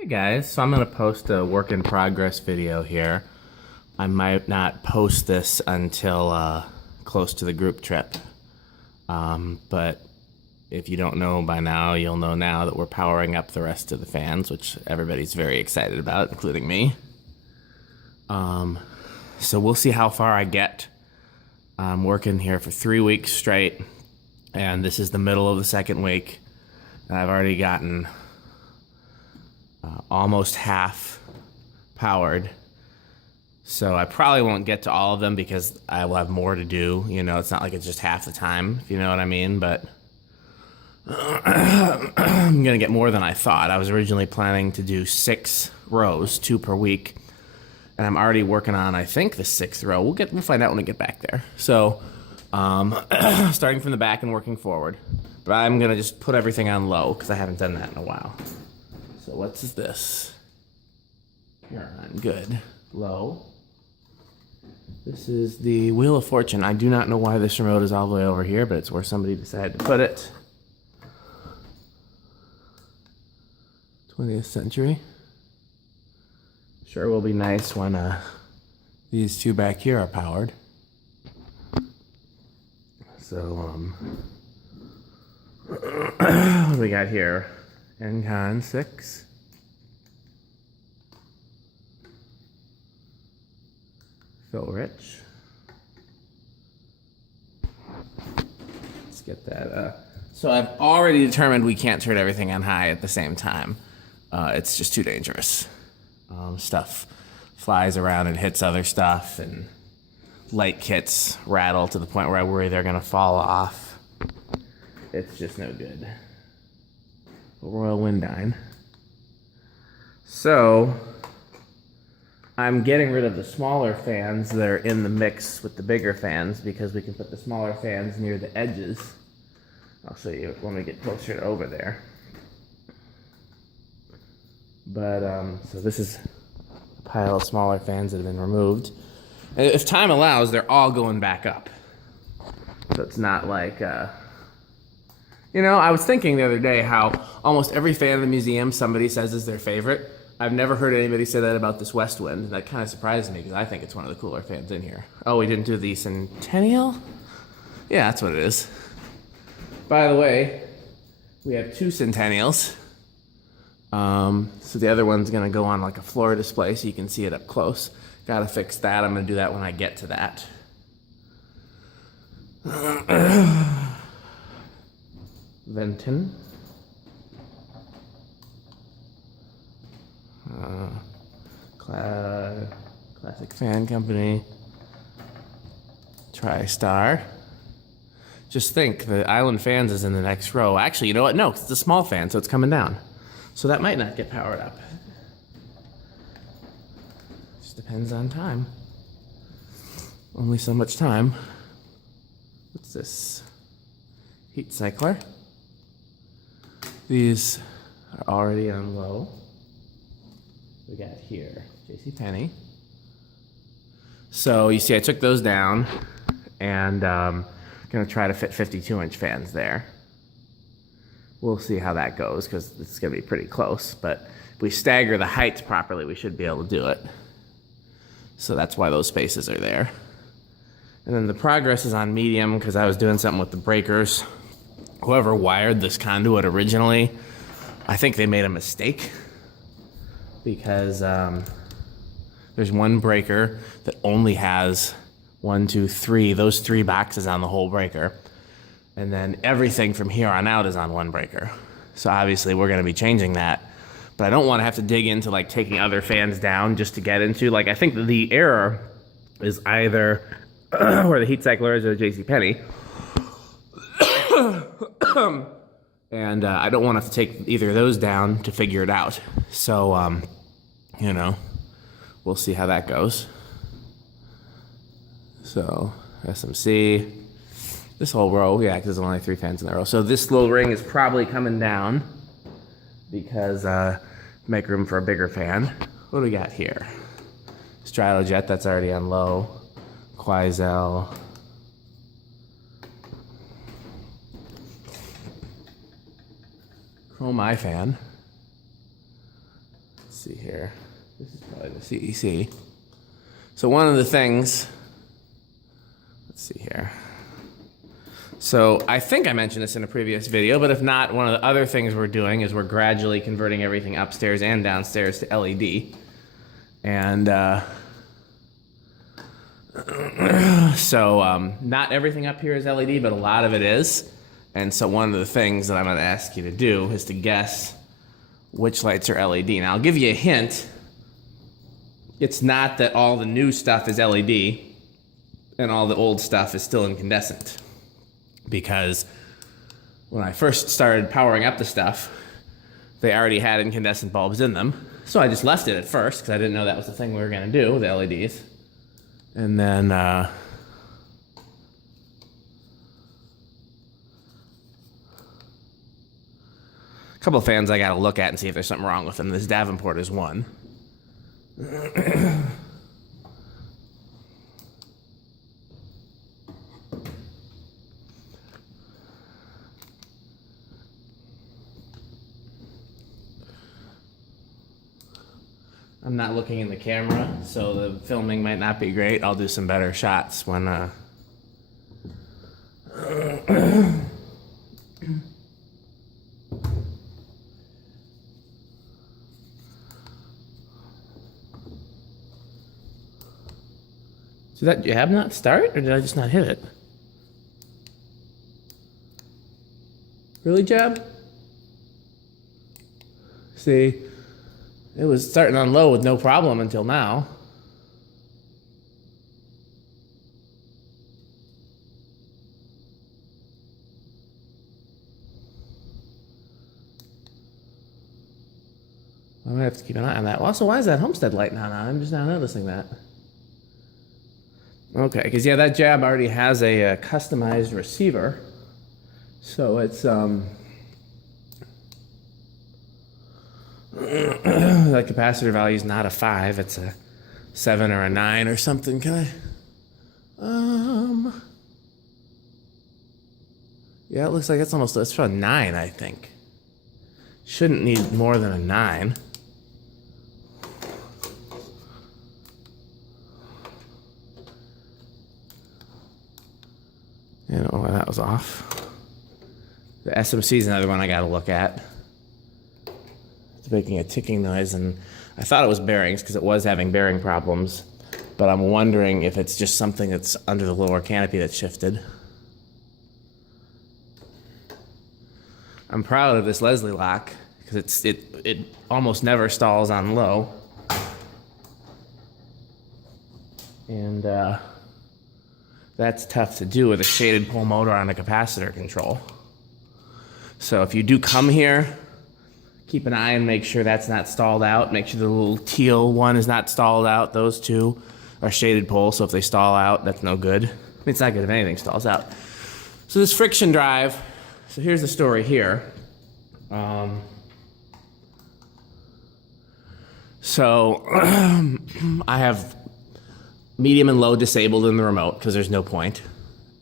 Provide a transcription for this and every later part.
Hey guys, so I'm going to post a work in progress video here. I might not post this until close to the group trip. But if you don't know by now, you'll know now that we're powering up the rest of the fans, which everybody's very excited about, including me. So we'll see how far I get. I'm working here for 3 weeks straight, and this is the middle of the second week, and I've already gotten almost half powered. So I probably won't get to all of them because I will have more to do. You know, it's not like it's just half the time, if you know what I mean, but I'm gonna get more than I thought. I was originally planning to do 6 rows, 2 per week, and I'm already working on, I think, the 6th row. We'll find out when we get back there. So, starting from the back and working forward. But I'm gonna just put everything on low because I haven't done that in a while. So what's this? You're on good. Low. This is the Wheel of Fortune. I do not know why this remote is all the way over here, but it's where somebody decided to put it. 20th century. Sure will be nice when these 2 back here are powered. So, what do we got here? Encon 6. Phil Rich. Let's get that. So I've already determined we can't turn everything on high at the same time. It's just too dangerous. Stuff flies around and hits other stuff, and light kits rattle to the point where I worry they're gonna fall off. It's just no good. Royal Windine. So I'm getting rid of the smaller fans that are in the mix with the bigger fans because we can put the smaller fans near the edges. I'll show you when we get closer to over there. But, so this is a pile of smaller fans that have been removed. And if time allows, they're all going back up. So it's not like, you know, I was thinking the other day how almost every fan in the museum somebody says is their favorite. I've never heard anybody say that about this West Wind, and that kind of surprised me because I think it's one of the cooler fans in here. Oh, we didn't do the Centennial? Yeah, that's what it is. By the way, we have 2 Centennials. So the other one's gonna go on like a floor display so you can see it up close. Gotta fix that. I'm gonna do that when I get to that. Venton. Classic Fan Company. TriStar. Just think, the Island Fans is in the next row. Actually, you know what? No, it's a small fan, so it's coming down. So that might not get powered up. Just depends on time. Only so much time. What's this? Heat cycler. These are already on low. We got here, JCPenney. So you see I took those down and gonna try to fit 52-inch fans there. We'll see how that goes because it's gonna be pretty close, but if we stagger the heights properly, we should be able to do it. So that's why those spaces are there. And then the progress is on medium because I was doing something with the breakers. Whoever wired this conduit originally, I think they made a mistake because there's one breaker that only has 1, 2, 3, those 3 boxes on the whole breaker. And then everything from here on out is on one breaker. So obviously we're gonna be changing that. But I don't wanna have to dig into like taking other fans down just to get into, like I think the error is either where the heat cycler is or the JCPenney. And I don't want to have to take either of those down to figure it out. So, you know, we'll see how that goes. So, SMC. This whole row, yeah, because there's only 3 fans in the row. So this little ring is probably coming down because make room for a bigger fan. What do we got here? Stratojet, that's already on low. Queisel. Chrome iFan. Let's see here. This is probably the CEC. So one of the things, let's see here. So I think I mentioned this in a previous video, but if not, one of the other things we're doing is we're gradually converting everything upstairs and downstairs to LED. And so not everything up here is LED, but a lot of it is. And so one of the things that I'm going to ask you to do is to guess which lights are LED. Now I'll give you a hint. It's not that all the new stuff is LED and all the old stuff is still incandescent. Because when I first started powering up the stuff, they already had incandescent bulbs in them. So I just left it at first because I didn't know that was the thing we were going to do, the LEDs. And then a couple of fans I got to look at and see if there's something wrong with them. This Davenport is one. I'm not looking in the camera, so the filming might not be great. I'll do some better shots when Did that jab not start, or did I just not hit it? Really, jab? See? It was starting on low with no problem until now. I'm gonna have to keep an eye on that. Also, why is that Homestead light not on? I'm just now noticing that. Okay, because yeah, that jab already has a customized receiver. So it's the capacitor value is not a 5, it's a 7 or a 9 or something. Can I? Yeah, it looks like it's almost, it's about a 9, I think. Shouldn't need more than a 9. I don't know why that was off. The SMC is another one I gotta look at. It's making a ticking noise, and I thought it was bearings because it was having bearing problems, but I'm wondering if it's just something that's under the lower canopy that shifted. I'm proud of this Leslie lock because it almost never stalls on low. And that's tough to do with a shaded pole motor on a capacitor control. So if you do come here, keep an eye and make sure that's not stalled out. Make sure the little teal one is not stalled out. Those two are shaded poles, so if they stall out, that's no good. I mean, it's not good if anything stalls out. So this friction drive, so here's the story here. So I have medium and low disabled in the remote because there's no point.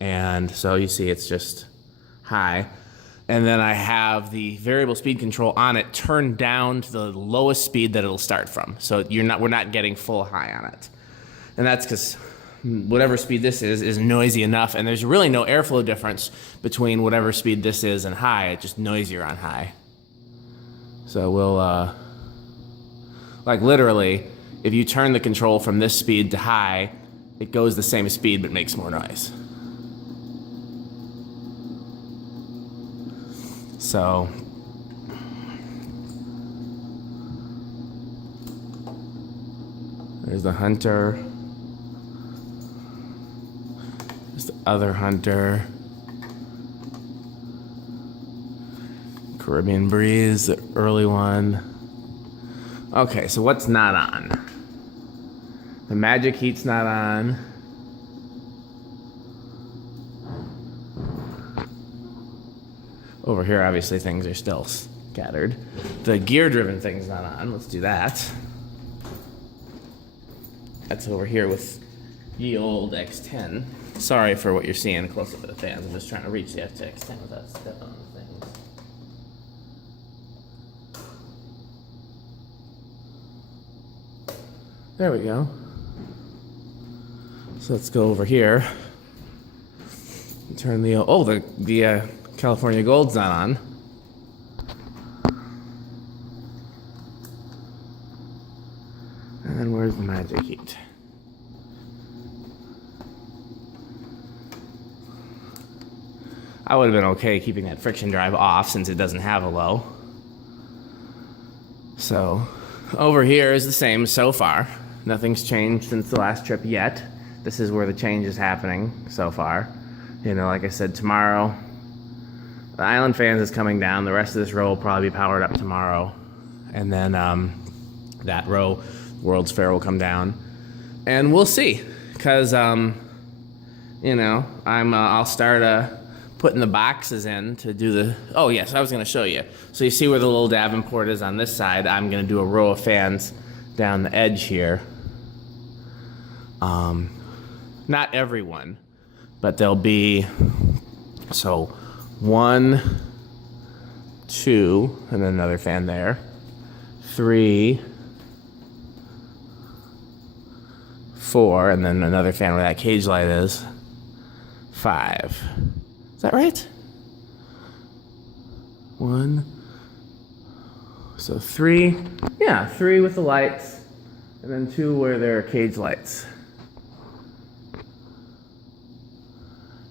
And so you see it's just high. And then I have the variable speed control on it turned down to the lowest speed that it'll start from. So we're not getting full high on it. And that's because whatever speed this is noisy enough, and there's really no airflow difference between whatever speed this is and high. It's just noisier on high. So we'll, like literally, if you turn the control from this speed to high, it goes the same speed but makes more noise. So there's the Hunter. There's the other Hunter. Caribbean Breeze, the early one. Okay, so what's not on? The Magic Heat's not on. Over here, obviously, things are still scattered. The gear-driven thing's not on. Let's do that. That's over here with ye old X10. Sorry for what you're seeing close up to the fans. I'm just trying to reach the X10 without stepping on the things. There we go. So let's go over here. Turn the California Gold's not on. And then where's the magic heat? I would have been okay keeping that friction drive off since it doesn't have a low. So over here is the same so far. Nothing's changed since the last trip yet. This is where the change is happening so far. You know, like I said, tomorrow, the island fans is coming down. The rest of this row will probably be powered up tomorrow. And then that row, World's Fair, will come down. And we'll see. Because, you know, I'll start putting the boxes in to do the... Oh, yes, I was going to show you. So you see where the little Davenport is on this side. I'm going to do a row of fans down the edge here. Not everyone, but there'll be... So, 1, 2, and then another fan there. 3, 4, and then another fan where that cage light is. 5. Is that right? 1. So 3. Yeah, 3 with the lights, and then 2 where there are cage lights.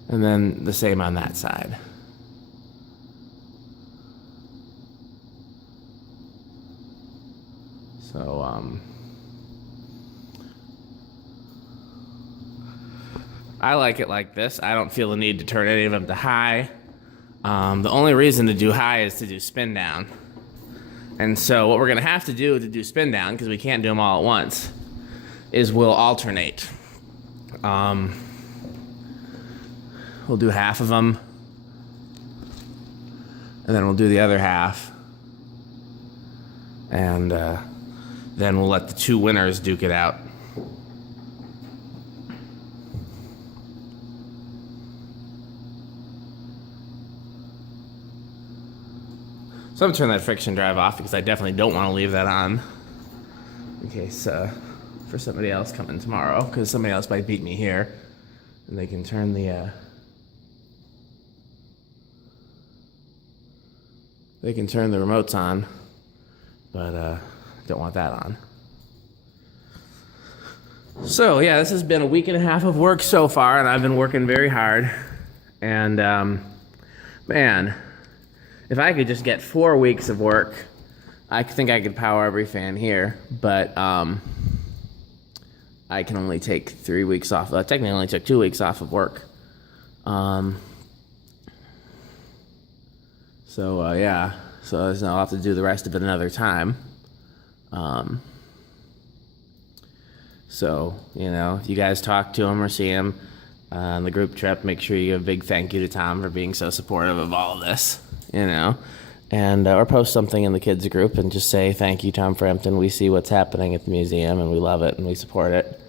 And then the same on that side. So, I like it like this. I don't feel the need to turn any of them to high. The only reason to do high is to do spin down. And so what we're going to have to do spin down, because we can't do them all at once, is we'll alternate. We'll do half of them, and then we'll do the other half. And then we'll let the 2 winners duke it out. So I'm going to turn that friction drive off because I definitely don't want to leave that on in case for somebody else coming tomorrow, because somebody else might beat me here, and they can turn the remotes on, but don't want that on. So yeah, this has been a week and a half of work so far, and I've been working very hard. And man, if I could just get 4 weeks of work, I think I could power every fan here. But I can only take 3 weeks off. Technically, I only took 2 weeks off of work. Yeah. So I'll have to do the rest of it another time. So, you know, if you guys talk to him or see him on the group trip, make sure you give a big thank you to Tom for being so supportive of all of this, you know. And or post something in the kids group and just say, thank you, Tom Frampton. We see what's happening at the museum, and we love it, and we support it.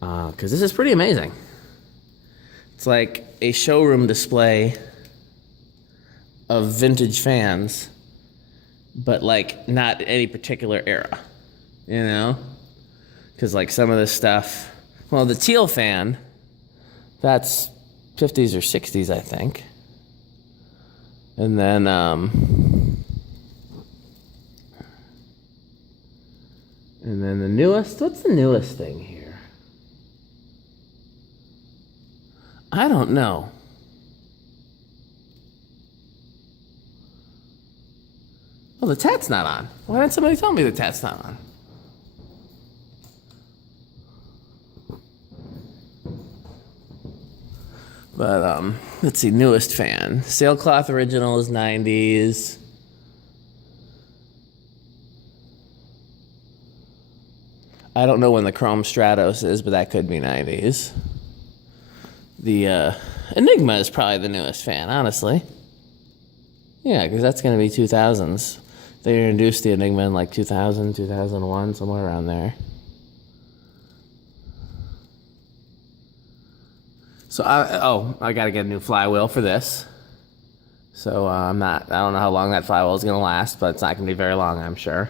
Because this is pretty amazing. It's like a showroom display of vintage fans, but like not any particular era, you know? Because like some of this stuff, well, the teal fan, that's 50s or 60s, I think. And then the newest, what's the newest thing here? I don't know. Well, the tat's not on. Why didn't somebody tell me the tat's not on? But, let's see, newest fan. Sailcloth original is 90s. I don't know when the Chrome Stratos is, but that could be 90s. The Enigma is probably the newest fan, honestly. Yeah, because that's going to be 2000s. They introduced the Enigma in like 2000, 2001, somewhere around there. So I got to get a new flywheel for this. So I don't know how long that flywheel is going to last, but it's not going to be very long, I'm sure.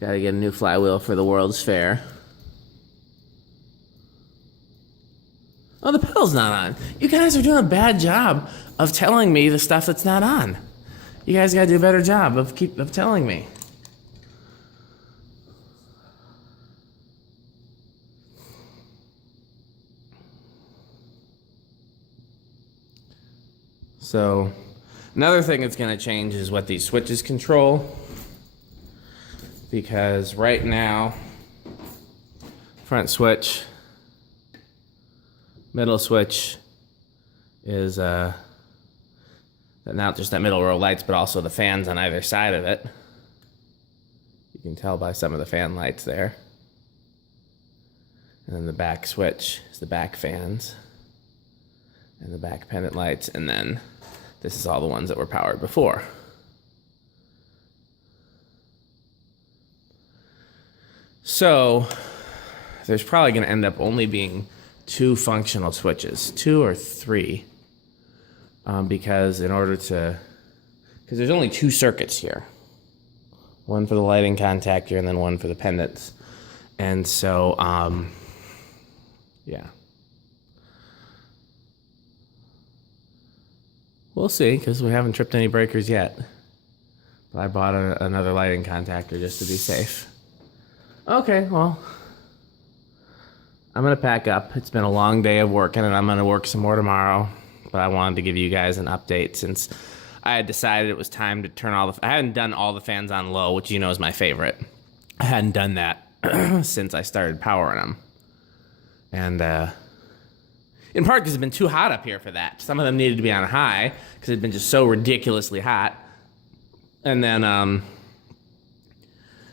Got to get a new flywheel for the World's Fair. Oh, the pedal's not on. You guys are doing a bad job of telling me the stuff that's not on. You guys gotta do a better job of telling me. So, another thing that's gonna change is what these switches control. Because right now, front switch, middle switch is not just that middle row of lights, but also the fans on either side of it. You can tell by some of the fan lights there. And then the back switch is the back fans and the back pendant lights, and then this is all the ones that were powered before. So there's probably going to end up only being 2 functional switches, 2 or 3, because there's only 2 circuits here, one for the lighting contactor and then one for the pendants, and so yeah, we'll see, because we haven't tripped any breakers yet. But I bought another lighting contactor just to be safe. Okay, well, I'm gonna pack up. It's been a long day of working, and I'm gonna work some more tomorrow. But I wanted to give you guys an update since I had decided it was time to turn I hadn't done all the fans on low, which you know is my favorite. I hadn't done that since I started powering them. And in part because it's been too hot up here for that. Some of them needed to be on high because it'd been just so ridiculously hot. And then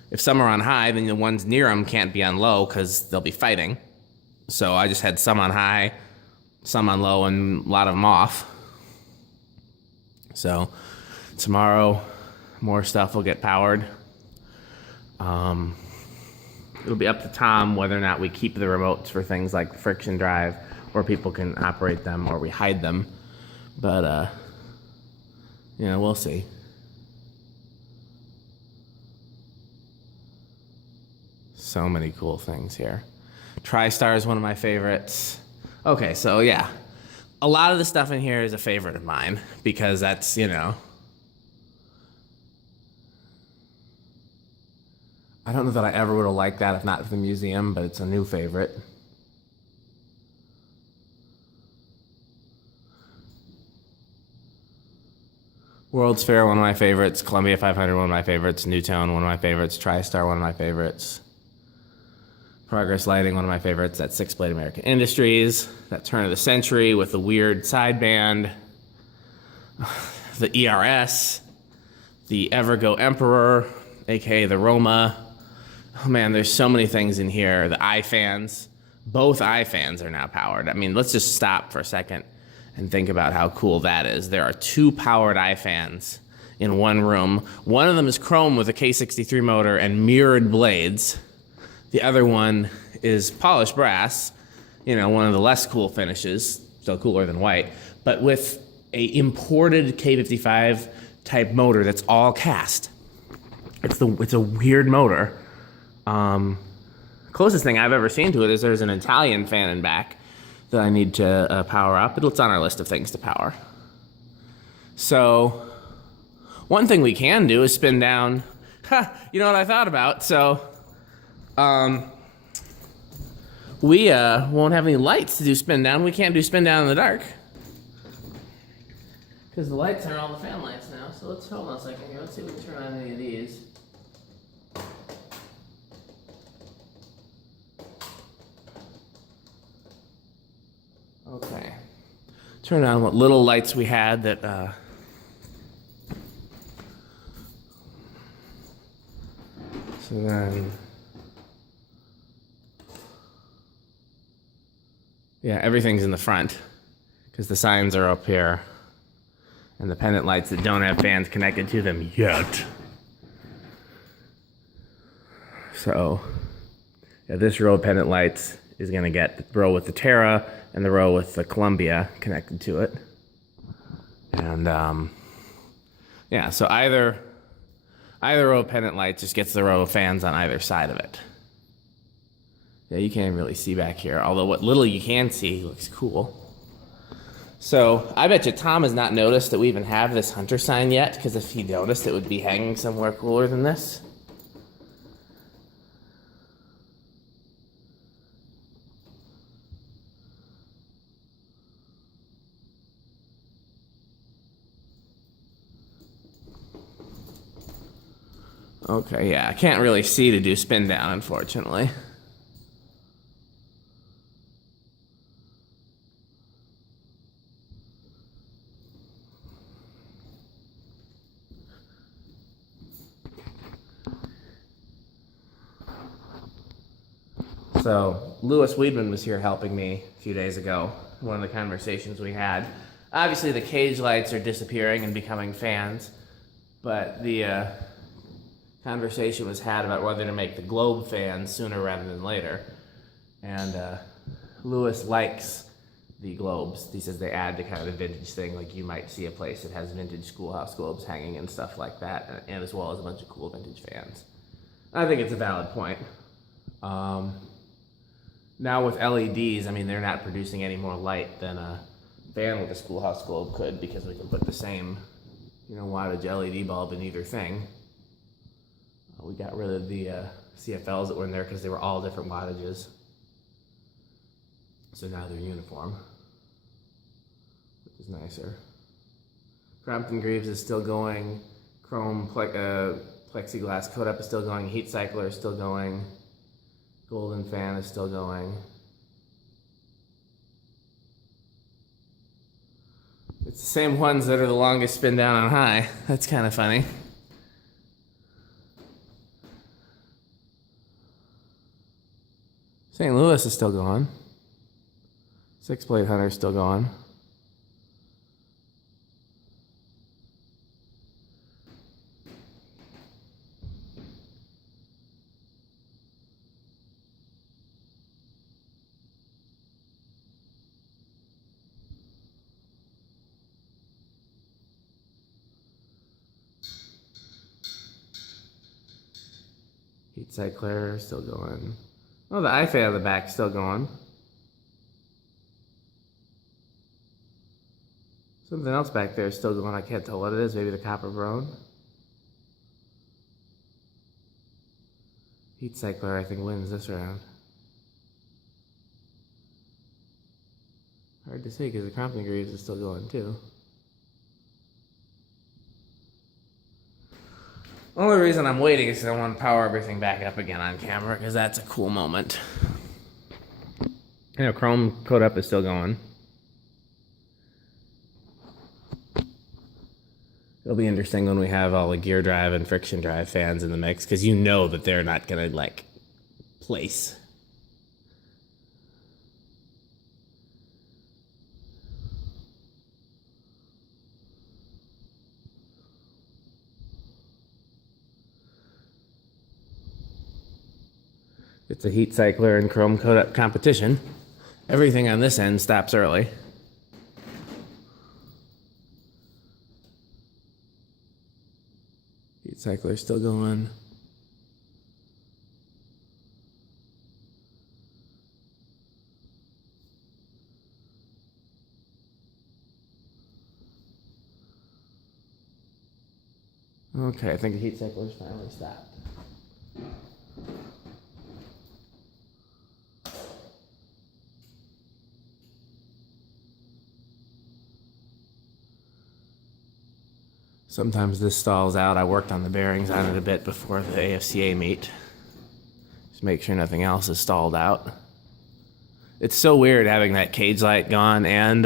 if some are on high, then the ones near them can't be on low because they'll be fighting. So I just had some on high, some on low, and a lot of them off. So tomorrow, more stuff will get powered. It'll be up to Tom whether or not we keep the remotes for things like the friction drive, or people can operate them, or we hide them. But, we'll see. So many cool things here. TriStar is one of my favorites. Okay, so yeah. A lot of the stuff in here is a favorite of mine because that's, I don't know that I ever would have liked that if not for the museum, but it's a new favorite. World's Fair, one of my favorites. Columbia 500, one of my favorites. Newtone, one of my favorites. TriStar, one of my favorites. Progress Lighting, one of my favorites. That Six Blade American Industries. That turn of the century with the weird sideband. The ERS. The Evergo Emperor, aka the Roma. Oh man, there's so many things in here. The iFans. Both iFans are now powered. I mean, let's just stop for a second and think about how cool that is. There are 2 powered iFans in one room. One of them is chrome with a K63 motor and mirrored blades. The other one is polished brass, one of the less cool finishes, still cooler than white, but with a imported K55 type motor that's all cast. It's a weird motor. Closest thing I've ever seen to it is there's an Italian fan in back that I need to power up. It's on our list of things to power. So one thing we can do is spin down. You know what I thought about? So we won't have any lights to do spin down. We can't do spin down in the dark because the lights are all the fan lights now. So let's hold on a second here. Let's see if we can turn on any of these. Okay. Turn on what little lights we had that so then yeah, everything's in the front because the signs are up here and the pendant lights that don't have fans connected to them yet. So yeah, this row of pendant lights is going to get the row with the Terra and the row with the Columbia connected to it. And yeah, so either row of pendant lights just gets the row of fans on either side of it. Yeah, you can't really see back here, although what little you can see looks cool. So I bet you Tom has not noticed that we even have this hunter sign yet, because if he noticed, it would be hanging somewhere cooler than this. Okay, yeah, I can't really see to do spin down, unfortunately. So Louis Weedman was here helping me a few days ago. One of the conversations we had. Obviously, the cage lights are disappearing and becoming fans, but the conversation was had about whether to make the globe fans sooner rather than later. And Louis likes the globes. He says they add to kind of the vintage thing, like you might see a place that has vintage schoolhouse globes hanging and stuff like that, and as well as a bunch of cool vintage fans. I think it's a valid point. Now with LEDs, I mean, they're not producing any more light than a fan with a schoolhouse globe could, because we can put the same, wattage LED bulb in either thing. We got rid of the CFLs that were in there because they were all different wattages. So now they're uniform, which is nicer. Frampton Greaves is still going. Chrome plexiglass coat up is still going. Heat cycler is still going. Golden fan is still going. It's the same ones that are the longest spin down on high. That's kind of funny. St. Louis is still going. 6-blade Hunter is still going. Heat cycler still going. Oh, the iFan on the back still going. Something else back there is still going. I can't tell what it is. Maybe the copper brown. Heat cycler, I think, wins this round. Hard to say because the Frampton Greaves is still going too. Only reason I'm waiting is because I want to power everything back up again on camera, because that's a cool moment. Chrome coat up is still going. It'll be interesting when we have all the gear drive and friction drive fans in the mix, because that they're not going to, place. It's a heat cycler and chrome coat up competition. Everything on this end stops early. Heat cycler still going. Okay, I think the heat cycler's finally stopped. Sometimes this stalls out. I worked on the bearings on it a bit before the AFCA meet. Just make sure nothing else is stalled out. It's so weird having that cage light gone and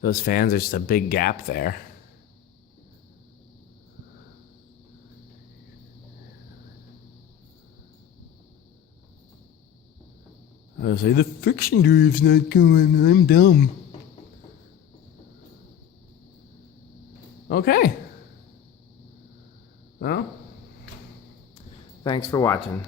those fans. There's just a big gap there. I was like, the friction drive's not going. I'm dumb. Okay. Well, thanks for watching.